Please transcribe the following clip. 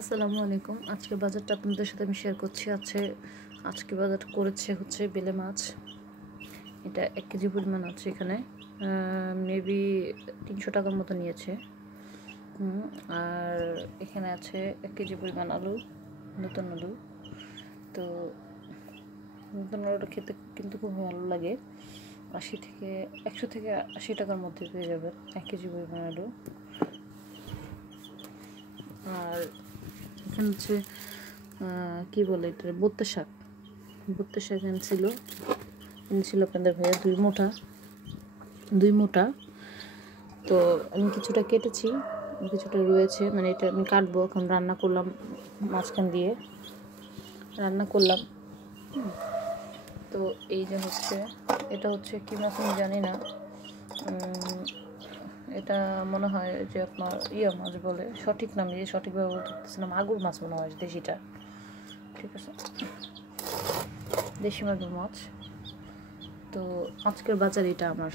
আসসালামু আলাইকুম। আজকের বাজারটা আপনাদের সাথে আমি শেয়ার করছি। আজকে বাজার করেছে হচ্ছে বেলে মাছ। এটা 1 কেজি পরিমাণ আছে এখানে। মেবি 300 টাকার মতো নিয়েছে। আর এখানে আছে 1 কেজি পরিমাণ আলু, নতুন আলু। তো নতুন আলুটা খেতে কিন্তু খুব ভালো লাগে। 100 থেকে 80 টাকার মধ্যে পেয়ে যাবেন 1 কেজি পরিমাণ আলু। আর এখানে হচ্ছে কী বলে এটা, বত্তে শাক এনেছিল আপনাদের ভাইয়া 2 মুঠা। তো আমি কিছুটা কেটেছি, কিছুটা রয়েছে, মানে এটা আমি কাটবো। এখন রান্না করলাম, মাঝখান দিয়ে রান্না করলাম। তো এই যে এটা হচ্ছে কী মাছ আমি জানি না। এটা মনে হয় যে আপনার মাছ বলে, সঠিক নাম দিয়ে সঠিকভাবে বলতে পারতেছিলাম। মাগুর মাছ মনে হয় দেশিটা, ঠিক আছে, দেশি মাগুর মাছ। তো আজকের বাজার এটা আমার।